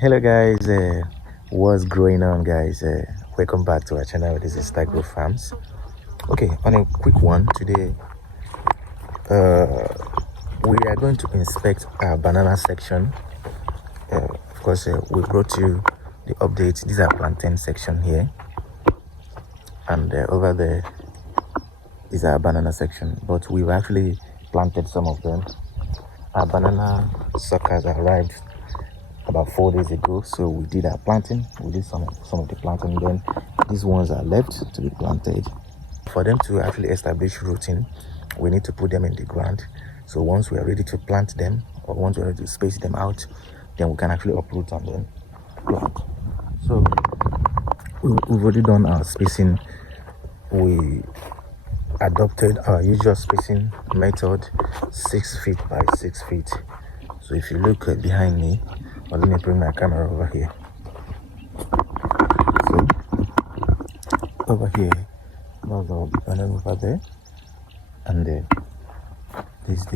Hello guys, what's going on guys? Welcome back to our channel. This is Grow Farms. Okay, on a quick one today, we are going to inspect our banana section. Of course, we brought you the update. These are plantain section here, and over there is our banana section, but we've actually planted some of them. Our banana suckers arrived about 4 days ago, so we did our planting. We did some of the planting. Then these ones are left to be planted. For them to actually establish rooting, we need to put them in the ground. So once we are ready to plant them, or once we are ready to space them out, then we can actually uproot and then plant. So we've already done our spacing. We adopted our usual spacing method, 6 feet by 6 feet. So if you look behind me, let me bring my camera over here. So over here, that's our banana over there, and this is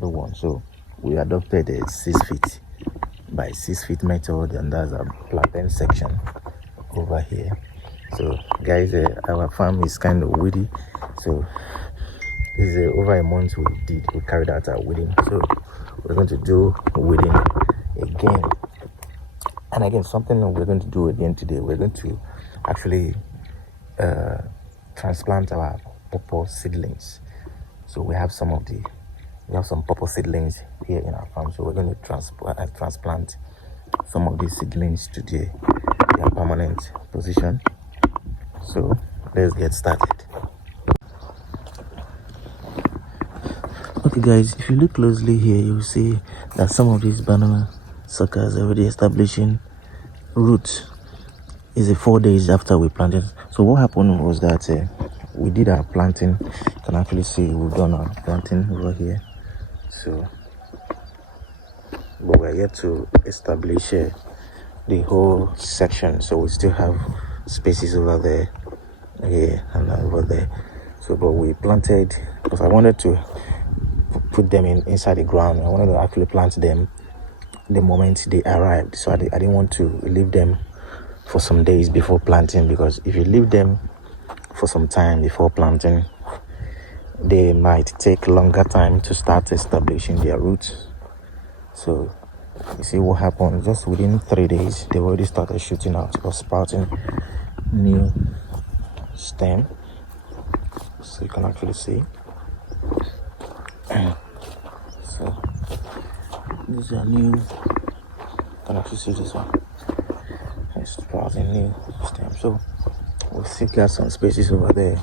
the one. So we adopted a 6 feet by 6 feet method, and that's our plantain section over here. So guys, our farm is kind of weedy, so this is over a month we carried out our weeding. So we're going to do weeding again and again. Something that we're going to do again today, we're going to actually transplant our pawpaw seedlings. So we have some pawpaw seedlings here in our farm, so we're going to transplant some of these seedlings to their permanent position. So let's get started. Okay guys, if you look closely here, you'll see that some of these banana suckers are already establishing roots. Is 4 days after we planted. So what happened was that we did our planting. You can actually see we've done our planting over here. So but we're yet to establish the whole section, so we still have spaces over there, here and over there. So but we planted, because I wanted to put them inside the ground. I wanted to actually plant them the moment they arrived, so I didn't want to leave them for some days before planting, because if you leave them for some time before planting, they might take longer time to start establishing their roots. So you see what happened, just within 3 days they already started shooting out or sprouting new stem. So you can actually see. So these are new. You can actually see this one. It's sprouting new stem. So we'll still got some spaces over there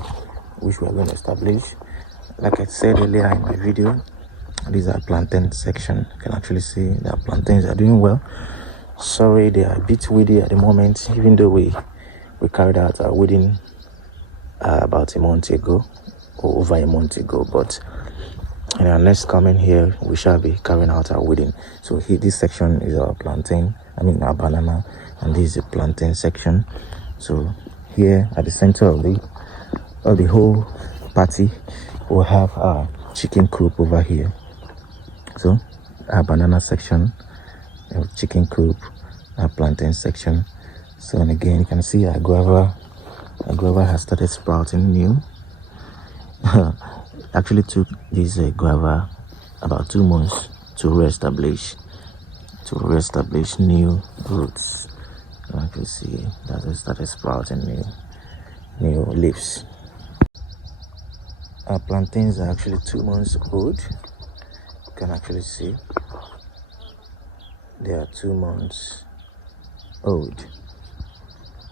which we're going to establish. Like I said earlier in my video, these are plantain section. You can actually see that plantains are doing well. Sorry, they are a bit weedy at the moment, even though we carried out our weeding about a month ago, or over a month ago, but in our next coming here we shall be carrying out our weeding. So here, this section is our plantain, our banana, and this is the plantain section. So here at the center of the whole party, we'll have our chicken coop over here. So our banana section, our chicken coop, our plantain section. So, and again you can see our guava has started sprouting new. Actually took this guava about 2 months to reestablish new roots. And you can see that it started sprouting new leaves. Our plantains are actually 2 months old. You can actually see they are 2 months old.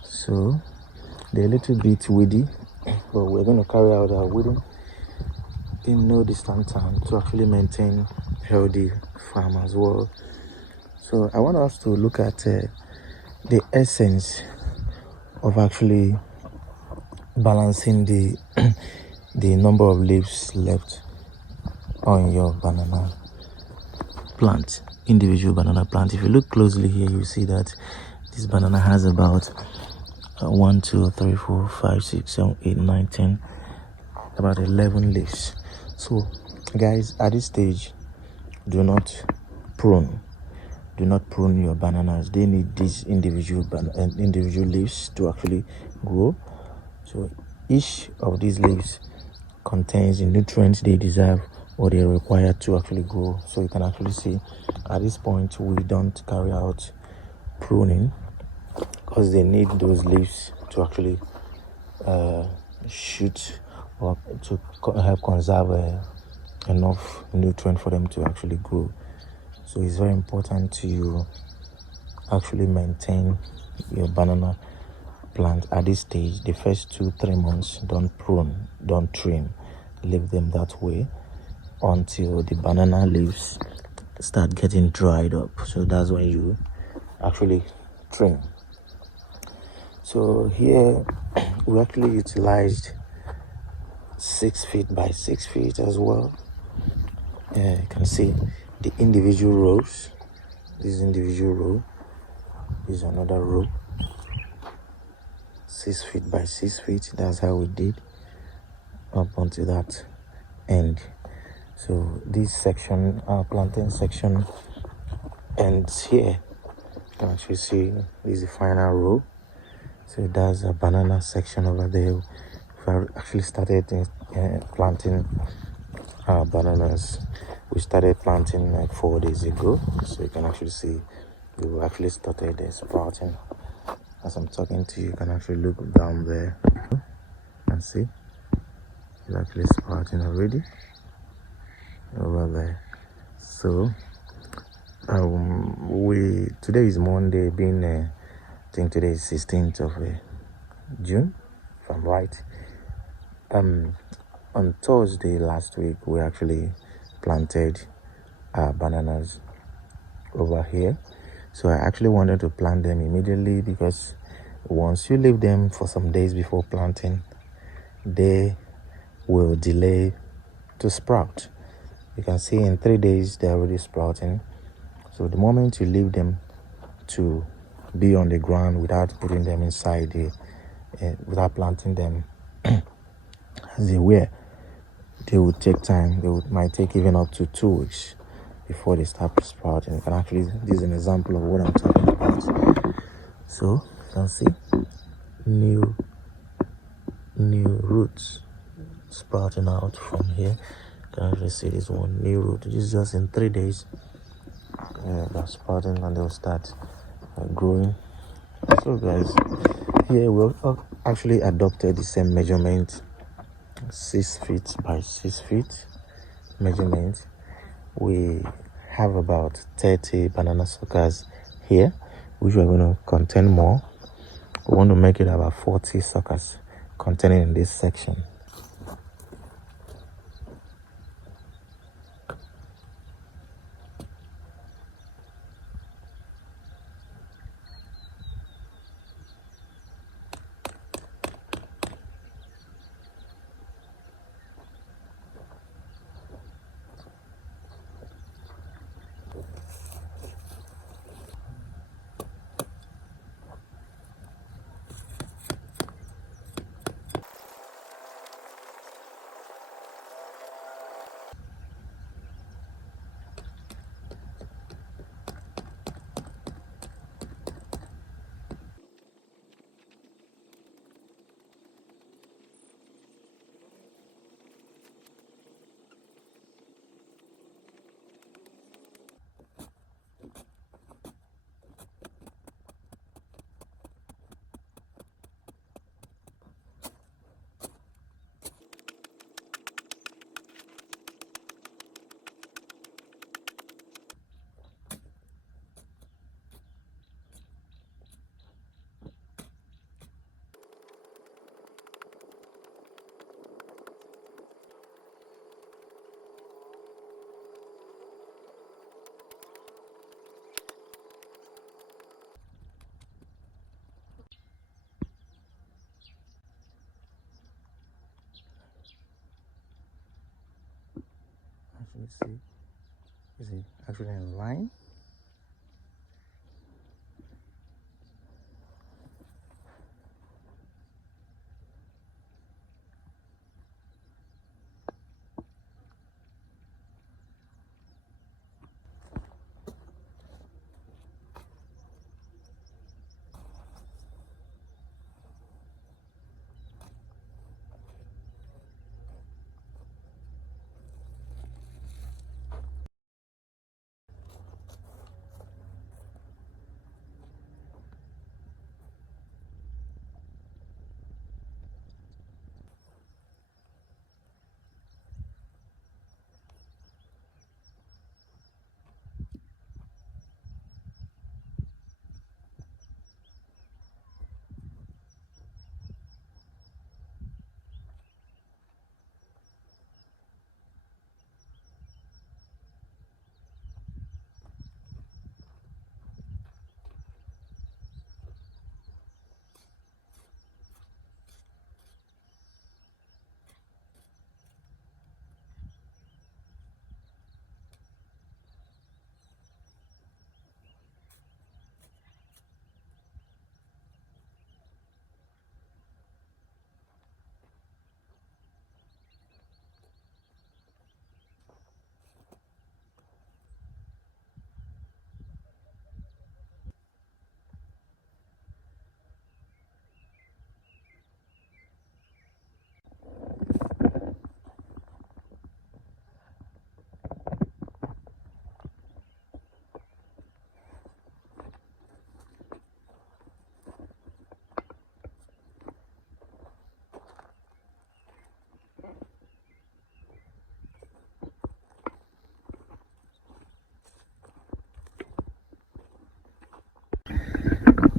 So they're a little bit weedy, but we're going to carry out our weeding in no distant time to actually maintain healthy farm as well. So I want us to look at the essence of actually balancing the the number of leaves left on your banana plant, individual banana plant. If you look closely here, you see that this banana has about 1, 2, 3, 4, 5, 6, 7, 8, 9, 10, about 11 leaves. So guys, at this stage, do not prune. do not prune your bananas. They need these individual leaves to actually grow. So each of these leaves contains the nutrients they deserve or they require to actually grow. So you can actually see at this point we don't carry out pruning because they need those leaves to actually shoot or to help conserve enough nutrient for them to actually grow. So it's very important to actually maintain your banana plant at this stage. The first 2-3 months, don't prune, don't trim, leave them that way until the banana leaves start getting dried up. So that's when you actually trim. So here we actually utilized 6 feet by 6 feet as well. You can see the individual rows. This individual row is another row, 6 feet by 6 feet. That's how we did up until that end. So this section, our plantain section, ends here. You can actually see this is the final row. So that's a banana section over there. We actually started planting our bananas. We started planting like 4 days ago. So you can actually see we actually started sprouting. As I'm talking to you, you can actually look down there and see it's actually sprouting already over there. So today is Monday, being I think today is 16th of June, if I'm right. On Thursday last week we actually planted bananas over here. So I actually wanted to plant them immediately because once you leave them for some days before planting, they will delay to sprout. You can see in 3 days they're already sprouting. So the moment you leave them to be on the ground without putting them inside without planting them as they were, they would take time. Might take even up to 2 weeks before they start sprouting. You can actually, this is an example of what I'm talking about. So you can see new roots sprouting out from here. You can actually see this one new root. This is just in 3 days. They're sprouting and they'll start growing. So guys, here we actually adopted the same measurement, 6 feet by 6 feet measurement. We have about 30 banana suckers here, which we're going to contain more. We want to make it about 40 suckers containing in this section. See, is it actually in line?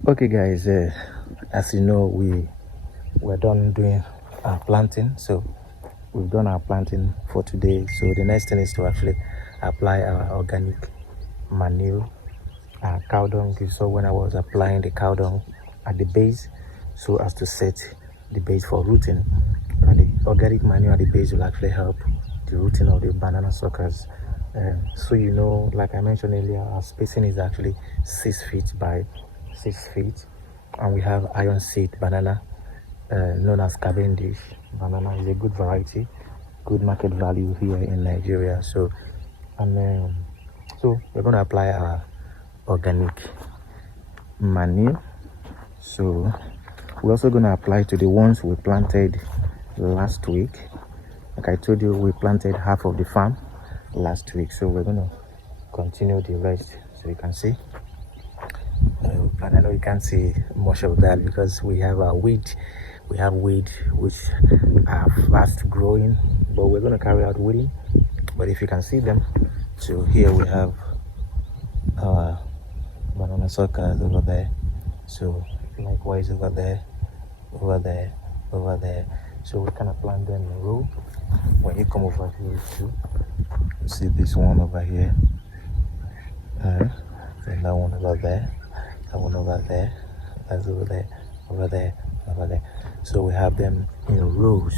Okay guys, as you know, we're done doing our planting, so we've done our planting for today. So the next thing is to actually apply our organic manure, cow dung. You saw when I was applying the cow dung at the base, so as to set the base for rooting, and the organic manure at the base will actually help the rooting of the banana suckers. So you know, like I mentioned earlier, our spacing is actually 6 feet by 6 feet, and we have iron seed banana, known as Cavendish banana. Is a good variety, good market value here in Nigeria. So and so we're going to apply our organic manure. So we're also going to apply to the ones we planted last week. Like I told you, we planted half of the farm last week, so we're going to continue the rest. So you can see, and I know you can't see much of that because we have a weed. We have weed which are fast growing, but we're going to carry out weeding. But if you can see them, so here we have our banana suckers over there. So likewise over there, over there, over there. So we kind of plant them in a row. When you come over here too, you see this one over here, and that one over there, that one over there, that's over there, over there, over there. So we have them in rows.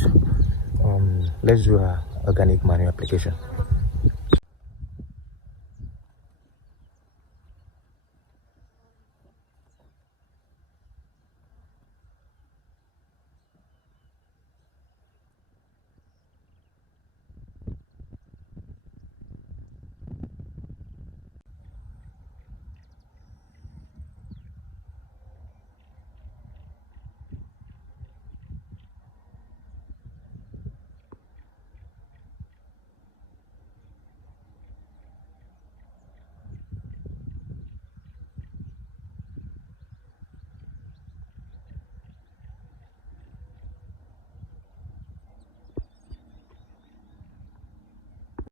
Let's do our organic manure application.